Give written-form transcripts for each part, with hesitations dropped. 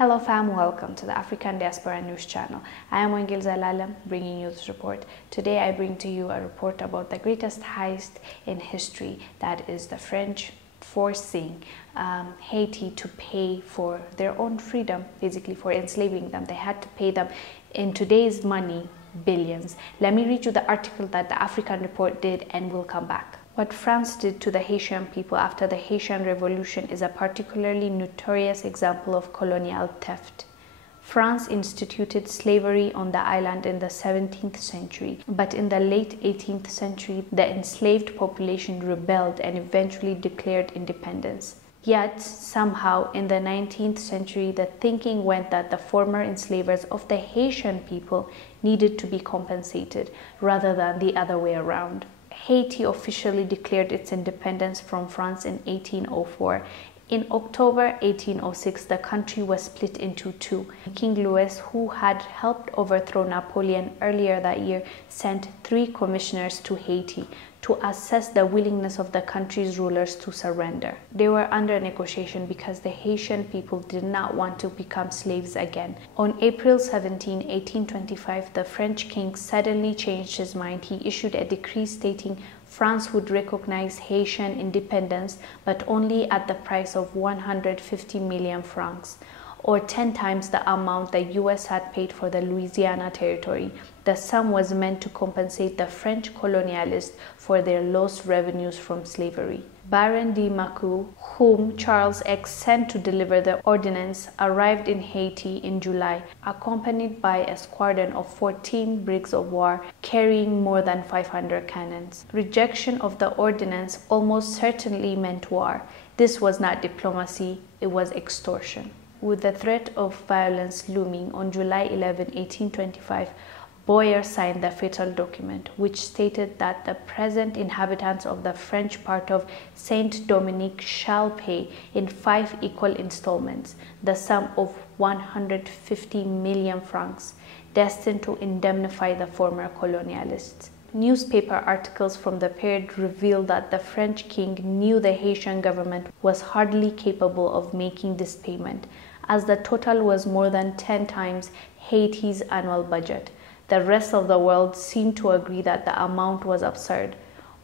Hello fam, welcome to the African Diaspora News channel. I am Wongel Zelalem bringing you this report. Today I bring to you a report about the greatest heist in history, that is the French forcing Haiti to pay for their own freedom, basically for enslaving them. They had to pay them in today's money billions. Let me read you the article that the African Report did and we'll come back. What France did to the Haitian people after the Haitian Revolution is a particularly notorious example of colonial theft. France instituted slavery on the island in the 17th century, but in the late 18th century, the enslaved population rebelled and eventually declared independence. Yet, somehow, in the 19th century, the thinking went that the former enslavers of the Haitian people needed to be compensated rather than the other way around. Haiti officially declared its independence from France in 1804. In October 1806, the country was split into two. King Louis, who had helped overthrow Napoleon earlier that year, sent 3 commissioners to Haiti to assess the willingness of the country's rulers to surrender. They were under negotiation because the Haitian people did not want to become slaves again. On April 17, 1825, the French king suddenly changed his mind. He issued a decree stating France would recognize Haitian independence, but only at the price of 150 million francs, or 10 times the amount the US had paid for the Louisiana territory. The sum was meant to compensate the French colonialists for their lost revenues from slavery. Baron de Macu, whom Charles X sent to deliver the ordinance, arrived in Haiti in July, accompanied by a squadron of 14 brigs of war carrying more than 500 cannons. Rejection of the ordinance almost certainly meant war. This was not diplomacy, it was extortion. With the threat of violence looming, on July 11, 1825, Boyer signed the fatal document, which stated that the present inhabitants of the French part of Saint-Dominique shall pay in 5 equal installments the sum of 150 million francs, destined to indemnify the former colonialists. Newspaper articles from the period revealed that the French king knew the Haitian government was hardly capable of making this payment, as the total was more than 10 times Haiti's annual budget. The rest of the world seemed to agree that the amount was absurd.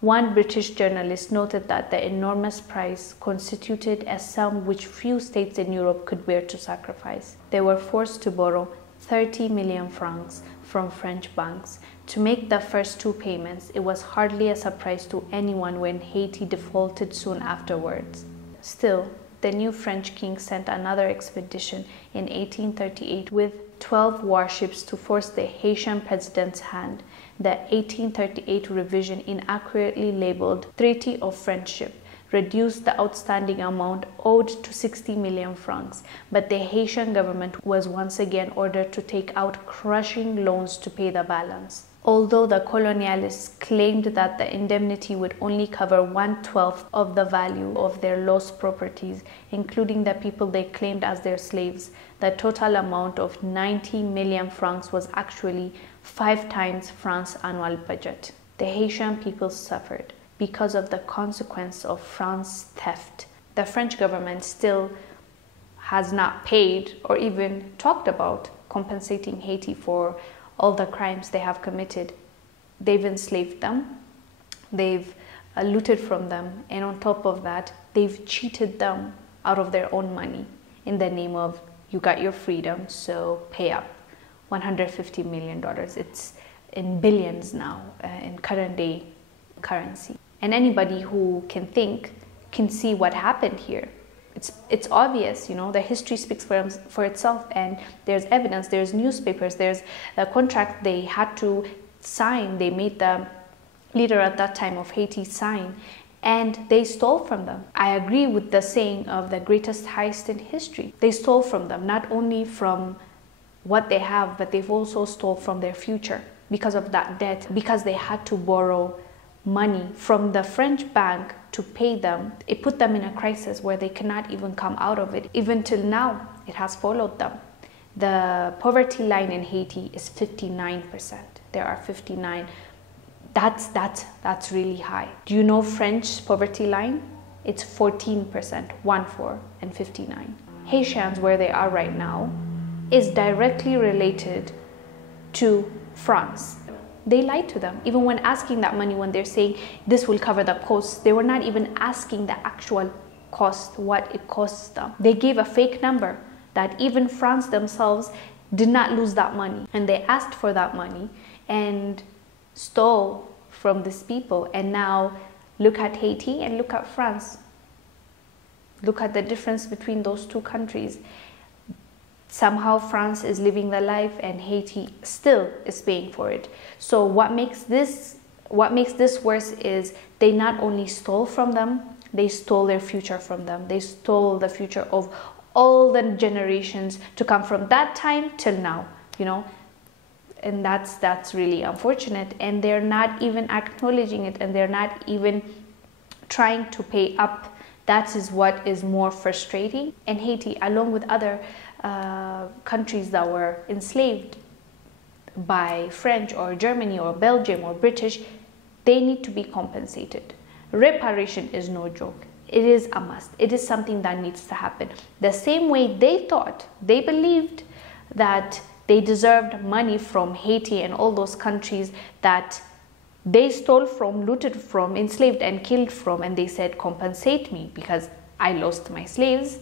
One British journalist noted that the enormous price constituted a sum which few states in Europe could bear to sacrifice. They were forced to borrow 30 million francs from French banks. To make the first 2 payments, it was hardly a surprise to anyone when Haiti defaulted soon afterwards. Still, the new French king sent another expedition in 1838 with 12 warships to force the Haitian president's hand. The 1838 revision, inaccurately labeled Treaty of Friendship, reduced the outstanding amount owed to 60 million francs, but the Haitian government was once again ordered to take out crushing loans to pay the balance. Although the colonialists claimed that the indemnity would only cover 1/12 of the value of their lost properties, including the people they claimed as their slaves, the total amount of 90 million francs was actually 5 times France's annual budget. The Haitian people suffered because of the consequence of France's theft. The French government still has not paid or even talked about compensating Haiti for all the crimes they have committed. They've enslaved them, they've looted from them, and on top of that, they've cheated them out of their own money in the name of, you got your freedom, so pay up. $150 million. It's in billions now in current day currency. And anybody who can think can see what happened here. It's obvious, you know, the history speaks for itself, and there's evidence, there's newspapers, there's a contract they had to sign. They made the leader at that time of Haiti sign, and they stole from them. I agree with the saying of the greatest heist in history. They stole from them, not only from what they have, but they've also stole from their future because of that debt, because they had to borrow money from the French bank to pay them. It put them in a crisis where they cannot even come out of it. Even till now, it has followed them. The poverty line in Haiti is 59%. There are 59. That's really high. Do you know French poverty line? It's 14%, 14, and 59. Haitians where they are right now is directly related to France. They lied to them. Even when asking that money, when they're saying this will cover the costs, they were not even asking the actual cost, what it costs them. They gave a fake number that even France themselves did not lose that money. And they asked for that money and stole from these people. And now look at Haiti and look at France. Look at the difference between those two countries. Somehow France is living the life and Haiti still is paying for it. So what makes this worse is they not only stole from them, they stole their future from them. They stole the future of all the generations to come from that time till now, you know. And that's really unfortunate, and they're not even acknowledging it, and they're not even trying to pay up. That is what is more frustrating. And Haiti, along with other countries that were enslaved by French or Germany or Belgium or British, they need to be compensated. Reparation is no joke. It is a must. It is something that needs to happen. The same way they thought, they believed that they deserved money from Haiti and all those countries that they stole from, looted from, enslaved and killed from, and they said, compensate me because I lost my slaves.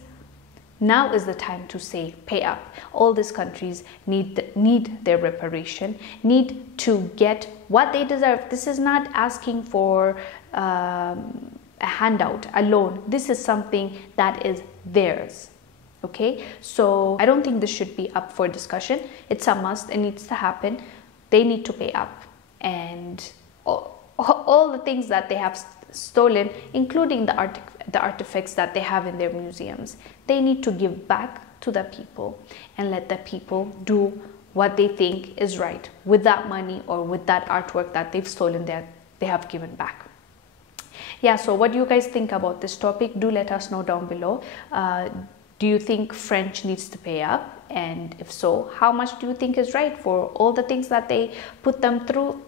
Now is the time to say, pay up. All these countries need their reparation, need to get what they deserve. This is not asking for a handout, a loan. This is something that is theirs. Okay, so I don't think this should be up for discussion. It's a must. It needs to happen. They need to pay up, and all the things that they have stolen, including the artifacts that they have in their museums, they need to give back to the people and let the people do what they think is right with that money or with that artwork that they've stolen, that they have given back. Yeah, so what do you guys think about this topic? Do let us know down below. Do you think French needs to pay up? And if so, how much do you think is right for all the things that they put them through?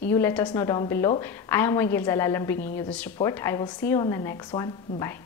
You let us know down below. I am Wongel Zelalem bringing you this report. I will see you on the next one. Bye.